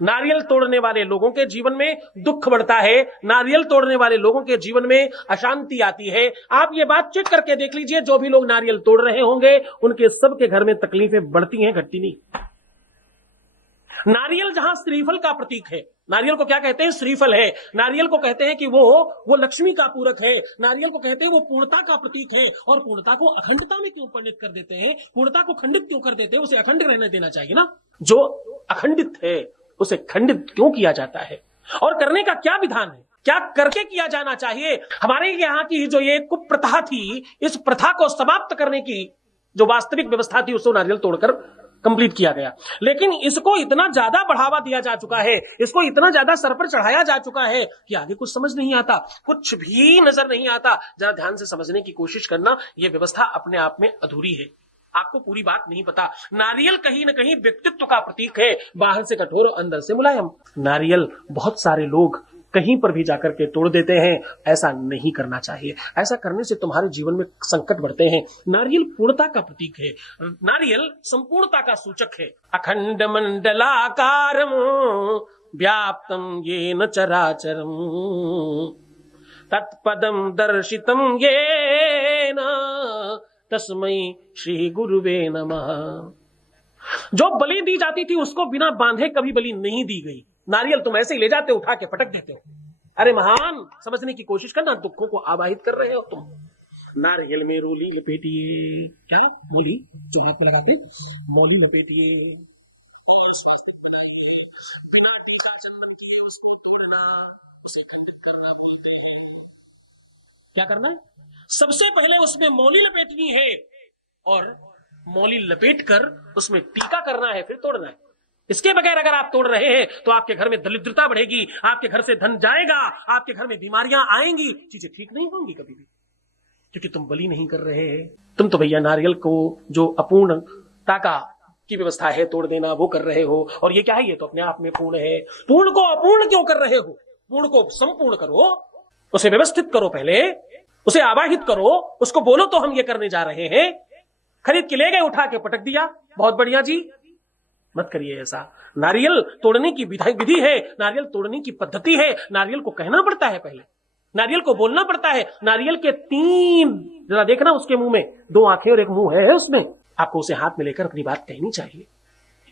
नारियल तोड़ने वाले लोगों के जीवन में दुख बढ़ता है, नारियल तोड़ने वाले लोगों के जीवन में अशांति आती है। आप ये बात चेक करके देख लीजिए, जो भी लोग नारियल तोड़ रहे होंगे उनके सबके घर में तकलीफें बढ़ती हैं, घटती नहीं। नारियल जहां श्रीफल का प्रतीक है, नारियल को क्या कहते हैं? श्रीफल है। नारियल को कहते हैं कि वो लक्ष्मी का पूरक है। नारियल को कहते हैं वो पूर्णता का प्रतीक है। और पूर्णता को अखंडता में क्यों परिणत कर देते हैं? पूर्णता को खंडित क्यों कर देते हैं? उसे अखंड रहने देना चाहिए ना। जो अखंडित है उसे खंडित क्यों किया जाता है? और करने का क्या विधान है? क्या करके किया जाना चाहिए? हमारे यहाँ की जो ये कुप्रथा थी, इस प्रथा को समाप्त करने की जो वास्तविक व्यवस्था थी, उसको नारियल तोड़कर कंप्लीट किया गया। लेकिन इसको इतना ज्यादा बढ़ावा दिया जा चुका है, इसको इतना ज्यादा सर पर चढ़ाया जा चुका है कि आगे कुछ समझ नहीं आता, कुछ भी नजर नहीं आता। जरा ध्यान से समझने की कोशिश करना, यह व्यवस्था अपने आप में अधूरी है। आपको पूरी बात नहीं पता। नारियल कहीं न कहीं व्यक्तित्व का प्रतीक है, बाहर से कठोर और अंदर से मुलायम। नारियल बहुत सारे लोग कहीं पर भी जाकर के तोड़ देते हैं। ऐसा नहीं करना चाहिए। ऐसा करने से तुम्हारे जीवन में संकट बढ़ते हैं। नारियल पूर्णता का प्रतीक है, नारियल संपूर्णता का सूचक है। अखंड मंडलाकारम व्याप्तम येन चराचरम तत्पदम दर्शितम येन तस्मै श्री गुरुवे नमः। जो बलि दी जाती थी उसको बिना बांधे कभी बलि नहीं दी गई। नारियल तुम ऐसे ही ले जाते हो, उठा के पटक देते हो। अरे महान, समझने की कोशिश करना, दुखों को आवाहित कर रहे हो तुम। नारियल में रोली लपेटिए, क्या मोली जो हाथ पर लगा के मोली लपेटिए, बिना टीका चंदन किए उसको तोड़ना, उसे खंडित करना बोलते हैं। क्या करना है? सबसे पहले उसमें मौली लपेटनी है और मौली लपेट कर उसमें टीका करना है, फिर तोड़ना है। इसके बगैर अगर आप तोड़ रहे हैं तो आपके घर में दरिद्रता बढ़ेगी, आपके घर से धन जाएगा, आपके घर में बीमारियां आएंगी, चीजें ठीक नहीं होंगी कभी भी, क्योंकि तुम बलि नहीं कर रहे हैं। तुम तो भैया नारियल को जो अपूर्णता का की व्यवस्था है तोड़ देना, वो कर रहे हो। और ये क्या है? ये तो अपने आप में पूर्ण है। पूर्ण को अपूर्ण क्यों कर रहे हो? पूर्ण को संपूर्ण करो, उसे व्यवस्थित करो, पहले उसे आवाहित करो, उसको बोलो तो हम ये करने जा रहे हैं। खरीद के ले गए, उठा के पटक दिया, बहुत बढ़िया जी, मत करिए ऐसा। नारियल तोड़ने की विधि है, नारियल तोड़ने की पद्धति है। नारियल को कहना पड़ता है, पहले नारियल को बोलना पड़ता है। नारियल के 3, जरा देखना उसके मुंह में 2 आंखें और 1 मुंह है उसमें। आपको उसे हाथ में लेकर अपनी बात कहनी चाहिए।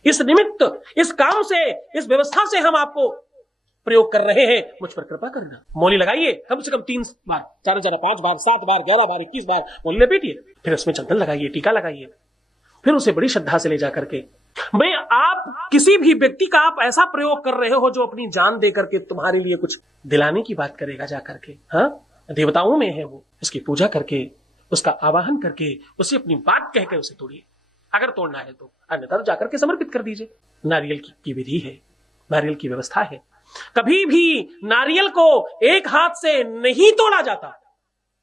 इस निमित्त, इस काम से, इस व्यवस्था से हम आपको प्रयोग कर रहे हैं, मुझ पर कृपा करना। मौली लगाइए कम से कम 3 बार, 4 5 बार, 7 बार, 11 बार, 21 बार मौली लपेटिए, फिर उसमें चंदन लगाइए, टीका लगाइए, फिर उसे बड़ी श्रद्धा से ले जाकर के। भाई, आप किसी भी व्यक्ति का आप ऐसा प्रयोग कर रहे हो जो अपनी जान दे करके तुम्हारे लिए कुछ दिलाने की बात करेगा जाकर के। हाँ, देवताओं में है वो, उसकी पूजा करके, उसका आवाहन करके, उसे अपनी बात कहकर उसे तोड़िए अगर तोड़ना है तो, अन्यथा जाकर के समर्पित कर दीजिए। नारियल की विधि है, नारियल की व्यवस्था है। कभी भी नारियल को एक हाथ से नहीं तोड़ा जाता।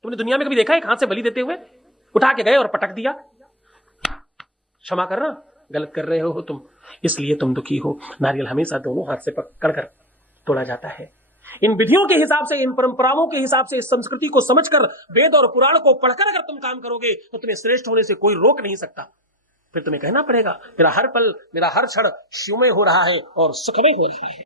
तुमने दुनिया में कभी देखा एक हाथ से बलि देते हुए? उठा के गए और पटक दिया। क्षमा करना, गलत कर रहे हो तुम, इसलिए तुम दुखी हो। नारियल हमेशा दोनों हाथ से पकड़कर तोड़ा जाता है। इन विधियों के हिसाब से, इन परंपराओं के हिसाब से, इस संस्कृति को समझकर, वेद और पुराण को पढ़कर अगर तुम काम करोगे तो तुम्हें श्रेष्ठ होने से कोई रोक नहीं सकता। फिर तुम्हें कहना पड़ेगा मेरा हर पल, मेरा हर क्षण शिवमय हो रहा है और सुखमय हो रहा है।